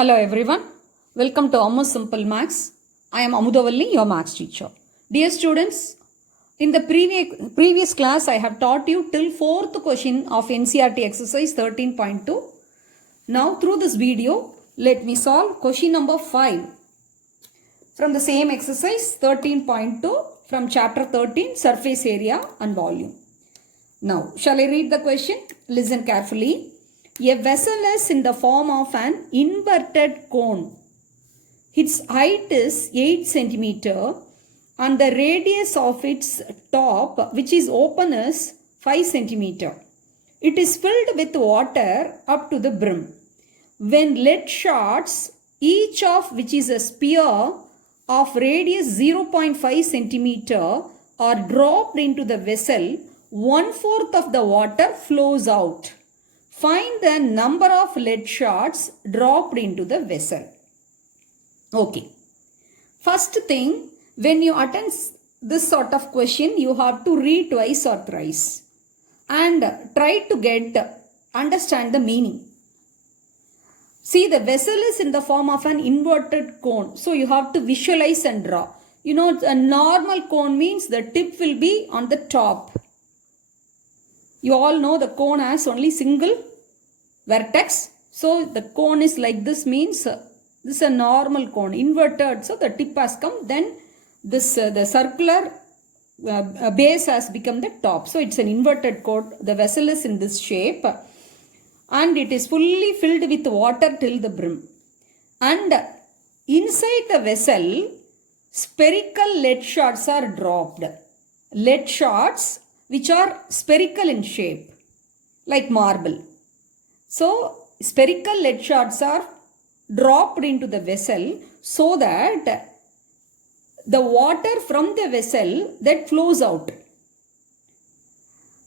Hello everyone, welcome to Ammu Simple Maths. I am R.AMUTHAVALLI, your maths teacher. Dear students, in the previous class I have taught you till 4th question of NCERT exercise 13.2. Now through this video, let me solve question number 5 from the same exercise 13.2 from chapter 13, surface area and volume. Now, shall I read the question? Listen carefully. A vessel is in the form of an inverted cone. Its height is 8 cm and the radius of its top, which is open, is 5 cm. It is filled with water up to the brim. When lead shards, each of which is a sphere of radius 0.5 cm, are dropped into the vessel, 1/4 of the water flows out. Find the number of lead shards dropped into the vessel. Okay. First thing, when you attend this sort of question, you have to read twice or thrice and try to understand the meaning. See, the vessel is in the form of an inverted cone. So you have to visualize and draw. You know, a normal cone means the tip will be on the top. You all know the cone has only single vertex. So the cone is like this, means this is a normal cone, inverted. So the tip has come, then this the circular base has become the top. So it's an inverted cone. The vessel is in this shape and it is fully filled with water till the brim. And inside the vessel, spherical lead shards are dropped. Lead shards which are spherical in shape, like marble. So, spherical lead shards are dropped into the vessel so that the water from the vessel that flows out.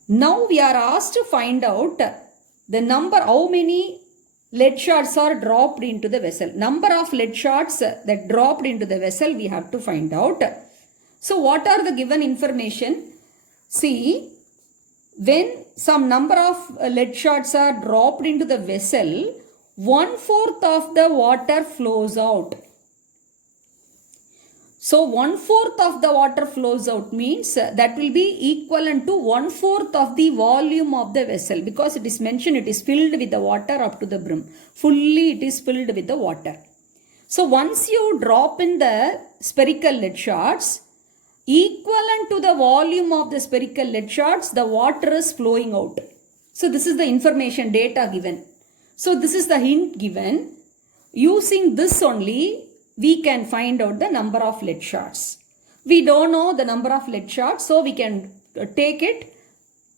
Now we are asked to find out the number, how many lead shards are dropped into the vessel. Number of lead shards that dropped into the vessel we have to find out. So, what are the given information? See, when some number of lead shards are dropped into the vessel, 1/4 of the water flows out. So 1/4 of the water flows out means that will be equivalent to 1/4 of the volume of the vessel, because it is mentioned it is filled with the water up to the brim. Fully it is filled with the water. So once you drop in the spherical lead shards, equivalent to the volume of the spherical lead shards, the water is flowing out. So this is the information data given. So this is the hint given. Using this only, we can find out the number of lead shards. We don't know the number of lead shards, so we can take it.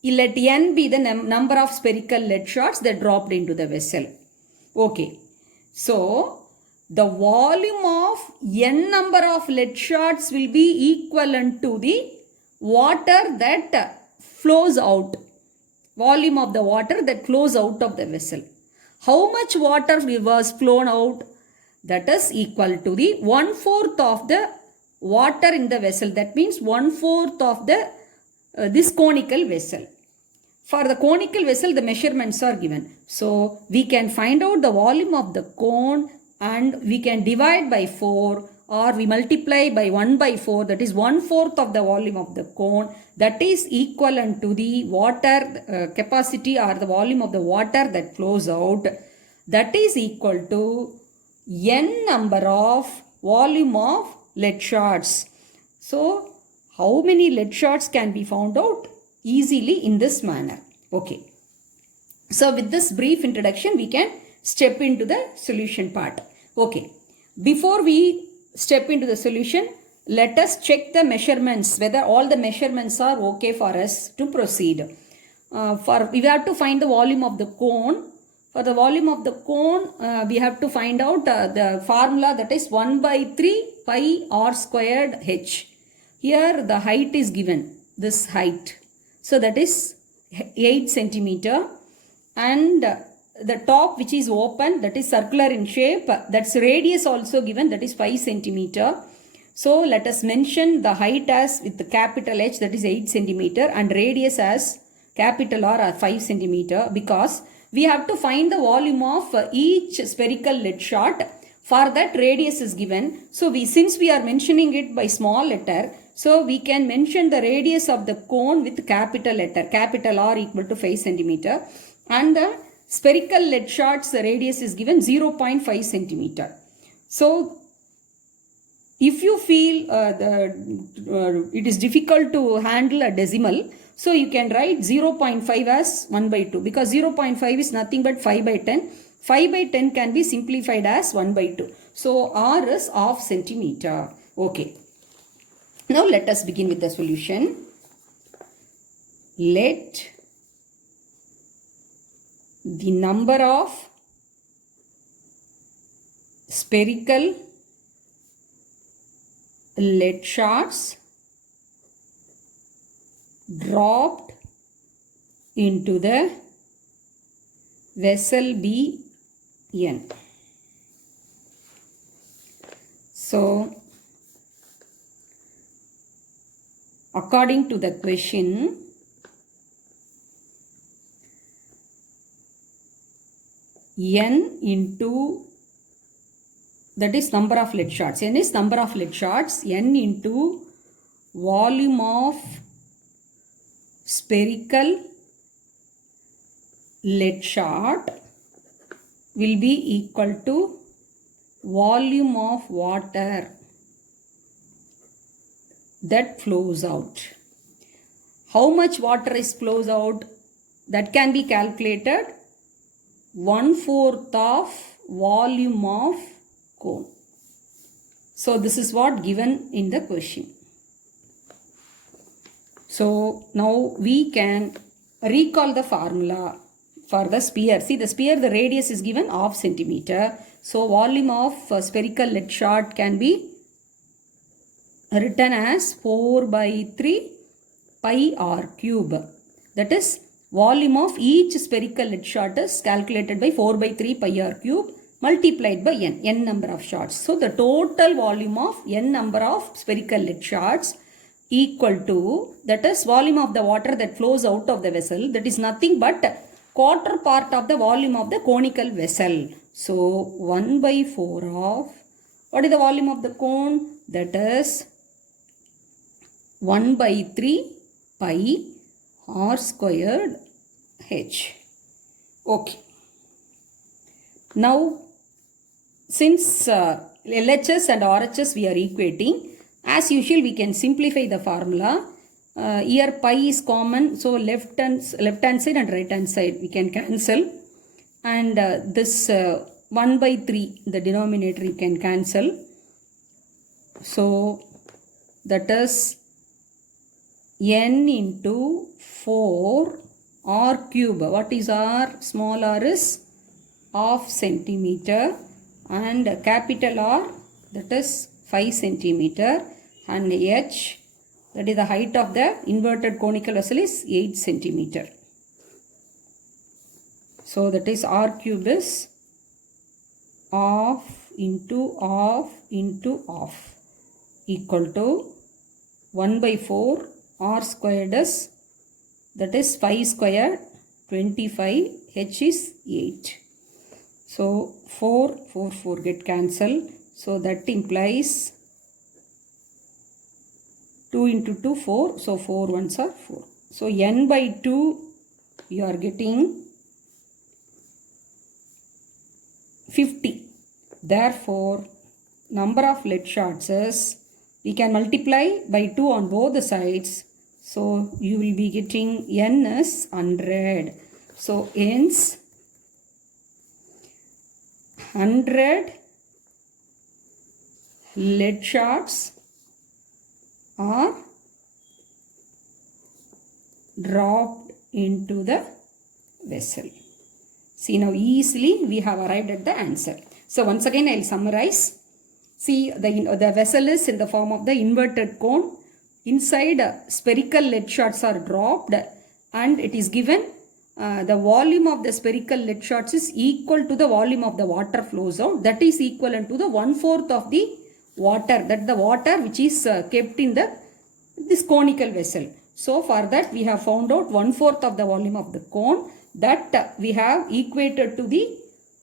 Let n be the number of spherical lead shards that dropped into the vessel. Okay. So the volume of n number of lead shards will be equivalent to the water that flows out. Volume of the water that flows out of the vessel. How much water was flown out? That is equal to the 1/4 of the water in the vessel. That means 1/4 of the this conical vessel. For the conical vessel, the measurements are given. So we can find out the volume of the cone and we can divide by 4 or we multiply by 1/4, that is 1/4 of the volume of the cone, that is equivalent to the water capacity or the volume of the water that flows out, that is equal to n number of volume of lead shards. So how many lead shards can be found out? Easily in this manner. Okay. So with this brief introduction, we can step into the solution part. Okay. Before we step into the solution, let us check the measurements, whether all the measurements are okay for us to proceed. We have to find the volume of the cone. For the volume of the cone, we have to find out the formula, that is 1/3 pi r squared h. Here the height is given, this height. So that is 8 centimeter, and the top which is open, that is circular in shape, that's radius also given, that is 5 centimeter. So let us mention the height as with the capital H, that is 8 centimeter, and radius as capital R, 5 centimeter, because We have to find the volume of each spherical lead shot. For that, radius is given. So since we are mentioning it by small letter, so we can mention the radius of the cone with capital letter, capital R equal to 5 centimeter. And the spherical lead shot's radius is given 0.5 centimeter. So if you feel it is difficult to handle a decimal, so you can write 0.5 as 1 by 2, because 0.5 is nothing but 5 by 10. 5 by 10 can be simplified as 1 by 2. So R is half centimeter. Okay. Now let us begin with the solution. Let the number of spherical lead shots dropped into the vessel be n. So, according to the question, n into, that is number of lead shots. N is number of lead shots. N into volume of spherical lead shot will be equal to volume of water that flows out. How much water is flows out? That can be calculated 1/4 of volume of cone. So this is what given in the question. So now we can recall the formula for the sphere. See, the sphere, the radius is given half centimeter. So volume of spherical lead shot can be written as 4 by 3 pi r cube. That is, volume of each spherical lead shot is calculated by 4 by 3 pi r cube multiplied by n number of shots. So the total volume of n number of spherical lead shots equal to, that is, volume of the water that flows out of the vessel, that is nothing but quarter part of the volume of the conical vessel. So 1 by 4 of, what is the volume of the cone? That is 1 by 3 pi r squared h. Okay. Now, since LHS and RHS we are equating, as usual we can simplify the formula. Here pi is common, so left hand side and right hand side we can cancel, and this 1 by 3, the denominator, you can cancel. So that is n into 4 r cube. What is r? Small r is half centimeter, and capital R, that is 5 centimeter, and h, that is the height of the inverted conical vessel, is 8 centimeter. So that is r cube is half into half into half equal to 1 by 4 r squared is, that is 5 square 25, h is 8. So 4 get cancelled. So that implies 2 into 2 4. So 4 ones are 4. So n by 2 you are getting 50. Therefore number of lead shots is, we can multiply by 2 on both the sides. So you will be getting n is 100. So hence 100 lead shots are dropped into the vessel. See, now easily we have arrived at the answer. So once again I will summarize. See, the vessel is in the form of the inverted cone. Inside spherical lead shots are dropped, and it is given the volume of the spherical lead shots is equal to the volume of the water flows out. That is equivalent to the 1/4 of the water, that the water which is kept in this conical vessel. So for that we have found out 1/4 of the volume of the cone. that we have equated to the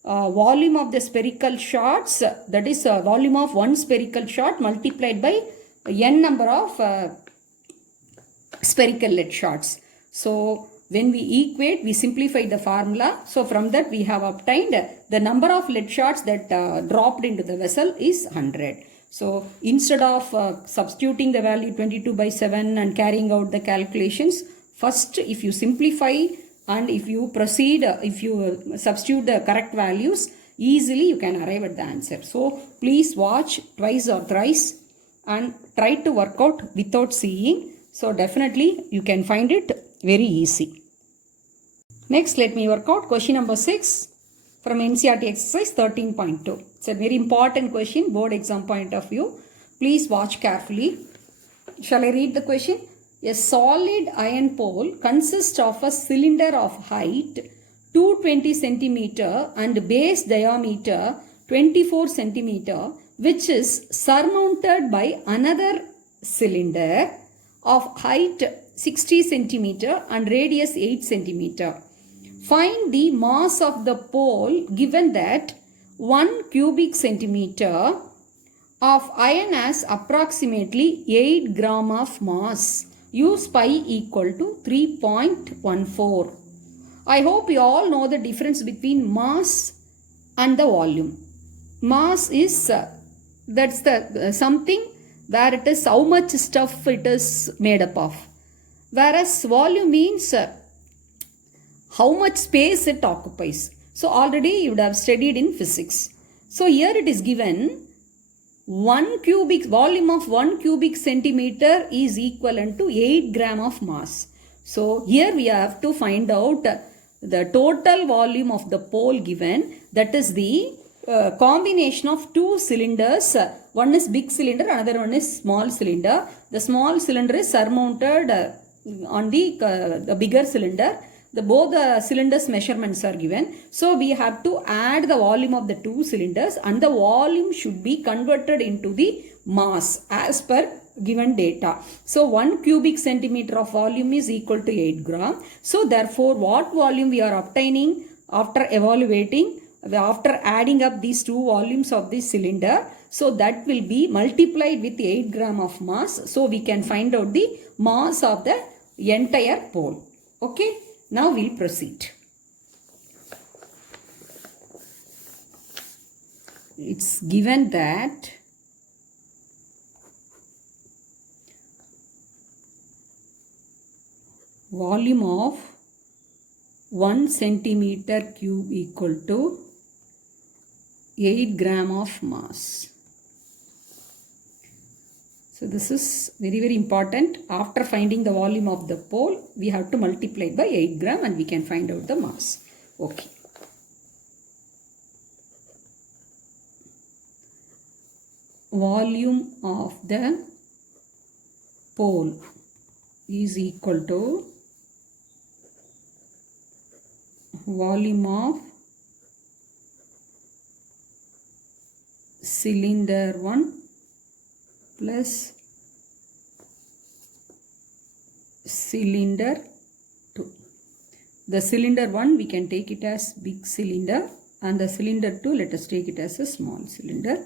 volume of the spherical shots, that is volume of one spherical shot multiplied by n number of spherical lead shots. So when we equate, we simplify the formula. So from that we have obtained the number of lead shots that dropped into the vessel is 100. So instead of substituting the value 22/7 and carrying out the calculations, first if you simplify and if you proceed, if you substitute the correct values, easily you can arrive at the answer. So please watch twice or thrice and try to work out without seeing. So definitely you can find it very easy. Next, let me work out question number 6 from NCERT exercise 13.2. It's a very important question, board exam point of view. Please watch carefully. Shall I read the question? A solid iron pole consists of a cylinder of height 220 centimeter and base diameter 24 centimeter, which is surmounted by another cylinder of height 60 centimeter and radius 8 centimeter. Find the mass of the pole given that 1 cubic centimeter of iron has approximately 8 gram of mass. Use pi equal to 3.14. I hope you all know the difference between mass and the volume. Mass is that's the something where it is how much stuff it is made up of. Whereas volume means how much space it occupies. So already you would have studied in physics. So here it is given 1 cubic volume of 1 cubic centimeter is equivalent to 8 gram of mass. So here we have to find out the total volume of the pole given, that is the combination of two cylinders. One is big cylinder, another one is small cylinder. The small cylinder is surmounted on the bigger cylinder. Both the cylinders measurements are given. So we have to add the volume of the two cylinders and the volume should be converted into the mass as per given data. So 1 cubic centimeter of volume is equal to 8 gram. So therefore what volume we are obtaining after evaluating, after adding up these two volumes of this cylinder, so that will be multiplied with 8 gram of mass. So we can find out the mass of the entire pole. Okay. Now we'll proceed. It's given that volume of 1 centimeter cube equal to 8 gram of mass. So this is very, very important. After finding the volume of the pole, we have to multiply by 8 gram and we can find out the mass. Okay. Volume of the pole is equal to volume of cylinder 1 plus cylinder 2. The cylinder 1 we can take it as big cylinder and the cylinder 2 let us take it as a small cylinder,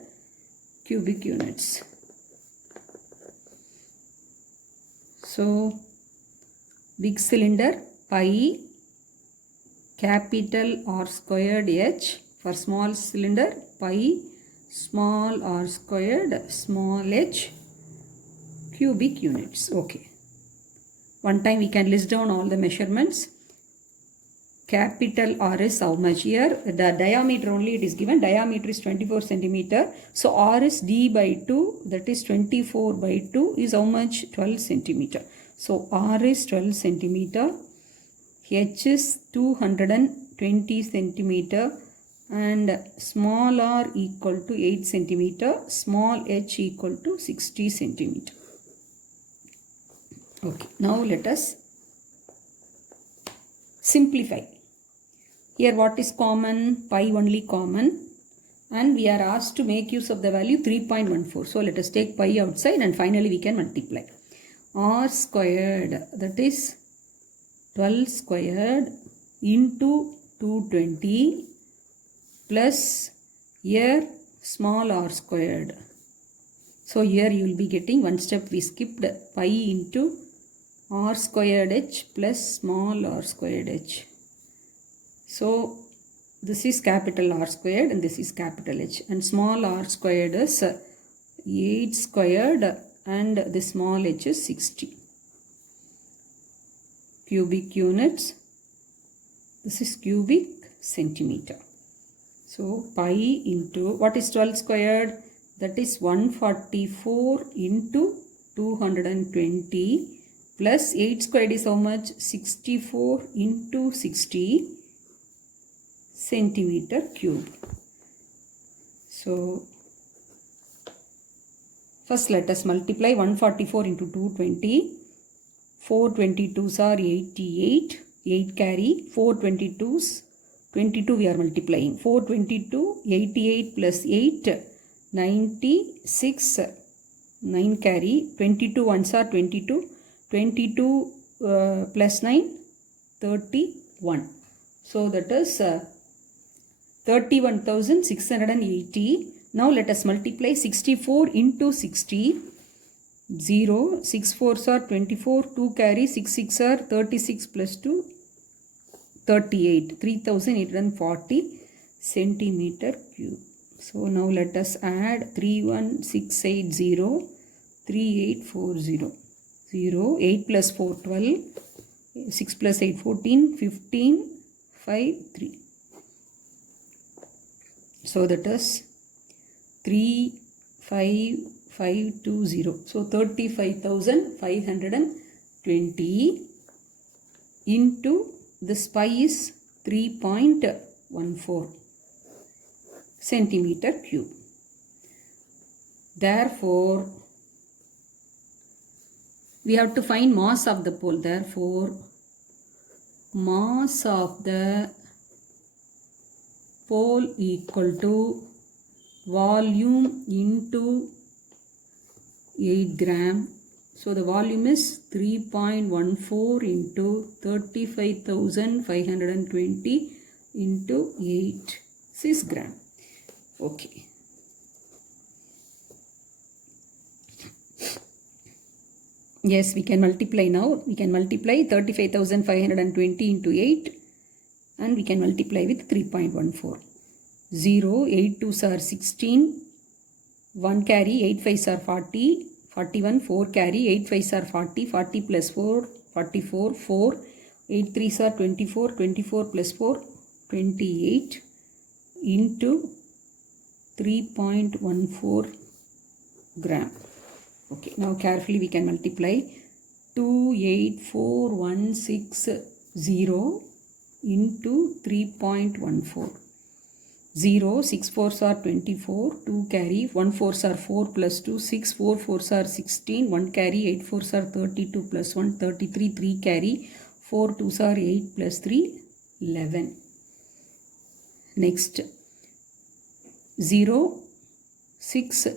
cubic units. So big cylinder pi capital R squared H, for small cylinder pi small r squared small h cubic units. Okay. One time we can list down all the measurements. Capital R is how much here? The diameter only it is given. Diameter is 24 centimeter. So R is d by 2. That is 24 by 2 is how much? 12 centimeter. So R is 12 centimeter. H is 220 centimeter. And small r equal to 8 centimeter, small h equal to 60 centimeter. Okay, now let us simplify. Here what is common? Pi only common, and we are asked to make use of the value 3.14. So let us take pi outside and finally we can multiply. R squared, that is 12 squared into 220 plus here small r squared. So here you will be getting one step we skipped, pi into r squared h plus small r squared h. So this is capital R squared and this is capital H, and small r squared is 8 squared and the small h is 60 cubic units. This is cubic centimeter. So pi into, what is 12 squared? That is 144 into 220 plus 8 squared is how much? 64 into 60 centimeter cube. So first let us multiply 144 into 220. 422s are 88. 8 carry. 422s, 22 we are multiplying. 422, 88 plus 8, 96. 9 carry. 22 ones are 22. 22 plus 9, 31. So that is 31,680. Now let us multiply 64 into 60. 0. 6 4s are 24. 2 carry. 6 6 are 36 plus 2, 38. 3,840 centimeter cube. So now let us add 31680, 3840. 0. 8 plus 4 12. 6 plus 8 14. 15 5 3. So that is 35520. So 35,520 into this pi is 3.14 centimeter cube. Therefore, we have to find mass of the pole. Therefore, mass of the pole equal to volume into 8 gram. So the volume is 3.14 into 35,520 into 8. 6 gram. Okay. Yes, we can multiply now. We can multiply 35,520 into 8 and we can multiply with 3.14. 0, 8 2s are 16, 1 carry, 8 5s are 40, 41, 4 carry, 8 5s are 40, 40 plus 4, 44, 4, 8 3s are 24, 24 plus 4, 28 into 3.14 gram. Okay, now carefully we can multiply 284,160 into 3.14. 0, 6 4s are 24, 2 carry, 1 4s are 4 plus 2, 6 4 4s are 16, 1 carry, 8 4s are 32 plus 1, 33, 3 carry, 4 2s are 8 plus 3, 11. Next, 0, 6,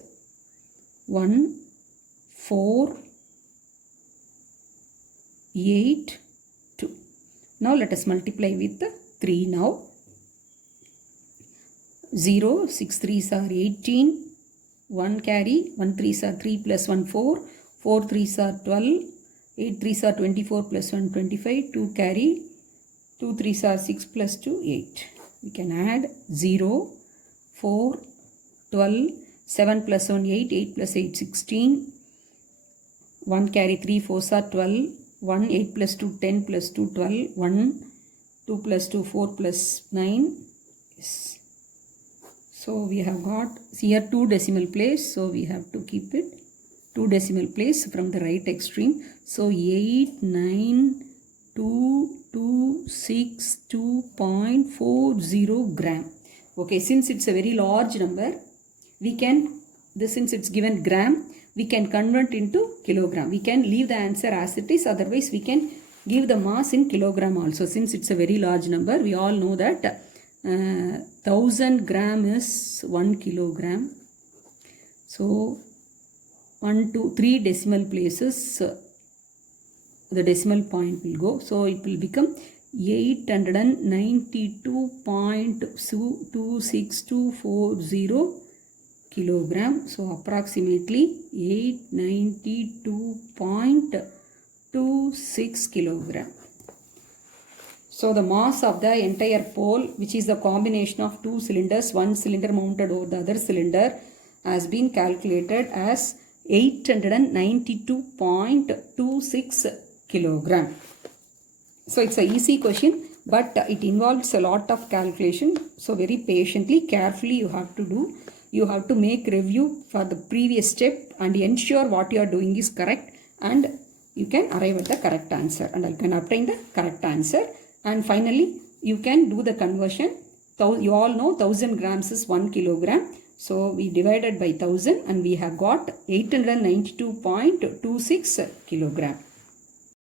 1, 4, 8, 2. Now let us multiply with 3 now. 0, 6 3s are 18, 1 carry, 1 3s are 3 plus 1 4, 4 3s are 12, 8 3s are 24 plus 1 25, 2 carry, 2 3s are 6 plus 2 8. We can add 0, 4, 12, 7 plus 1 8, 8 plus 8 16, 1 carry, 3 4s are 12, 1 8 plus 2 10 plus 2 12, 1 2 plus 2 4 plus 9. Yes. So we have got here 2 decimal place, so we have to keep it 2 decimal place from the right extreme. So 892262.40 gram. Okay, since it's a very large number, we can, since it's given gram, we can convert into kilogram. We can leave the answer as it is, otherwise we can give the mass in kilogram also. Since it's a very large number, we all know that 1000 gram is 1 kilogram. So 1 2 3 decimal places the decimal point will go. So it will become 892.26240 kilogram. So approximately 892.26 kilogram. So the mass of the entire pole, which is the combination of two cylinders, one cylinder mounted over the other cylinder, has been calculated as 892.26 kilogram. So it's an easy question, but it involves a lot of calculation. So very patiently, carefully you have to do. You have to make review for the previous step and ensure what you are doing is correct, and you can arrive at the correct answer, and you can obtain the correct answer. And finally, you can do the conversion. You all know 1000 grams is 1 kilogram. So we divided by 1000 and we have got 892.26 kilogram.